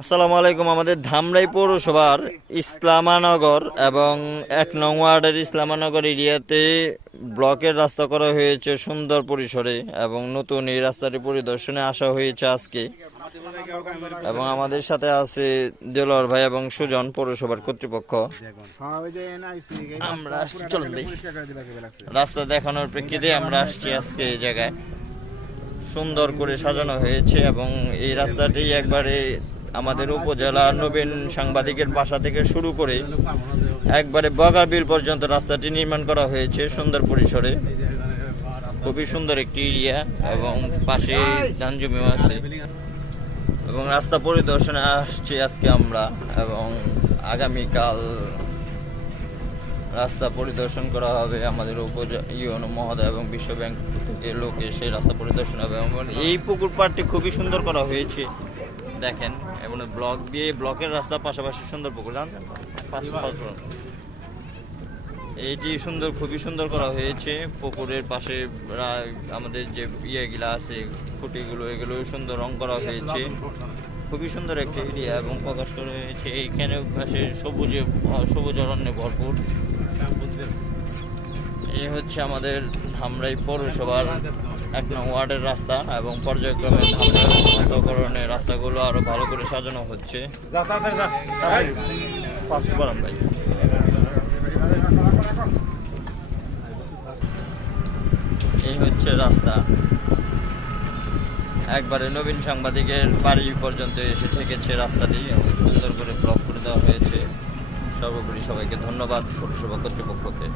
আসসালামু আলাইকুম আমাদের ধামরাই পৌরসভার ইসলামানগর এবং এক নং ওয়ার্ডের ইসলামানগর এরিয়াতে ব্লকের রাস্তা করা হয়েছে সুন্দর পরিসরে এবং নতুন এই রাস্তাটি পরিদর্শনে আসা হয়েছে আজকে। এবং আমাদের সাথে আছে দেলোয়ার ভাই এবং সুজন পৌরসভার কর্তৃপক্ষ। আমরা রাস্তা দেখানোর প্রেক্ষিতে আমরা আসছি আজকে এই জায়গায়। সুন্দর করে সাজানো হয়েছে এবং এই রাস্তাটি একবারে আমাদের উপজেলা নবীন সাংবাদিকের বাসা থেকে শুরু করে একবারে বগাবিল পর্যন্ত রাস্তাটি নির্মাণ করা হয়েছে সুন্দর পরিসরে। খুবই সুন্দর একটি এরিয়া এবং পাশে ধান জমিও আছে। এবং রাস্তা পরিদর্শনে আসছি আজকে আমরা এবং আগামীকাল রাস্তা পরিদর্শন করা হবে আমাদের ইউনো মহোদয় এবং বিশ্ব ব্যাংক থেকে লোক এসে রাস্তা পরিদর্শন হবে এবং এই পুকুর পাড়টি খুবই সুন্দর করা হয়েছে। দেখেন এবং ব্লক দিয়ে ব্লকের রাস্তার পাশাপাশি সুন্দর পুকুর জানেন এইটি সুন্দর খুবই সুন্দর করা হয়েছে। পুকুরের পাশে আমাদের যে ইয়েগুলো আছে খুঁটিগুলো এগুলো সুন্দর রং করা হয়েছে। খুবই সুন্দর একটি এরিয়া এবং প্রকাশ করা হয়েছে। এইখানে পাশে সবুজে সবুজ অরণ্যে ভরপুর। এই হচ্ছে আমাদের ধামরাই পৌরসভার এক নং ওয়ার্ডের রাস্তা এবং পর্যায়ক্রমে ধামরাই রাস্তাগুলো আরও ভালো করে সাজানো হচ্ছে। ফার্স্ট বারাম ভাই। এই হচ্ছে রাস্তা। একবারে নবীন সাংবাদিকের বাড়ি পর্যন্ত এসে ঠেকেছে রাস্তাটি এবং সুন্দর করে ব্লক করে দেওয়া হয়েছে। সবাইকে ধন্যবাদ পৌরসভা কর্তৃপক্ষকে।